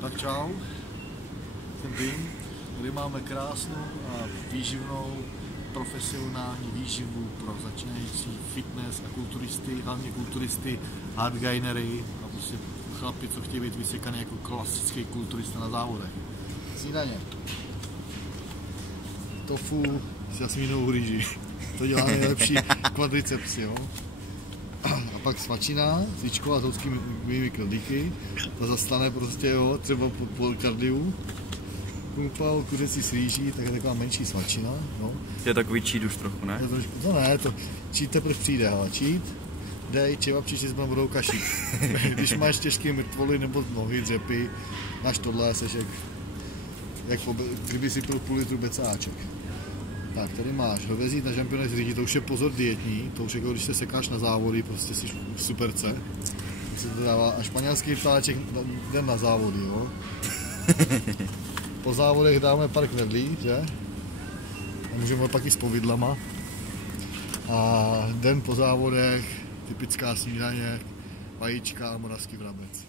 Tak čau, jsem Tim. Tady máme krásnou a výživnou profesionální výživu pro začínající fitness a kulturisty, hlavně kulturisty, hardgainery a prostě chlapi, co chtějí být vysekaný jako klasický kulturista na závodech. Snídaně. Tofu s jasmínovou rýží. To dělá nejlepší kvadriceps, jo. A pak svačina, svíčková s hořkými knedlíky, ta zastane prostě, jo, třeba po kardiu. Kumpal kuřecí s rýží, tak je taková menší svačina, no. To je takový cheat už trochu, ne? To ne, to cheat teprve přijde, ale cheat, dej, čeva příště se budou kašit. Když máš těžké mrtvoly nebo nohy, dřepy, máš tohle, seš kdyby si pil půl litru becáček. Tak, tady máš hovězí na šampionech z rýží, to už je pozor dietní, to už jako když se sekáš na závody, prostě jsi v superce. Se to dává a španělský ptáček den na závody, jo. Po závodech dáme pár knedlí, že? A můžeme pak i s povidlama. A den po závodech typická snídaně, vajíčka a moravský vrabec.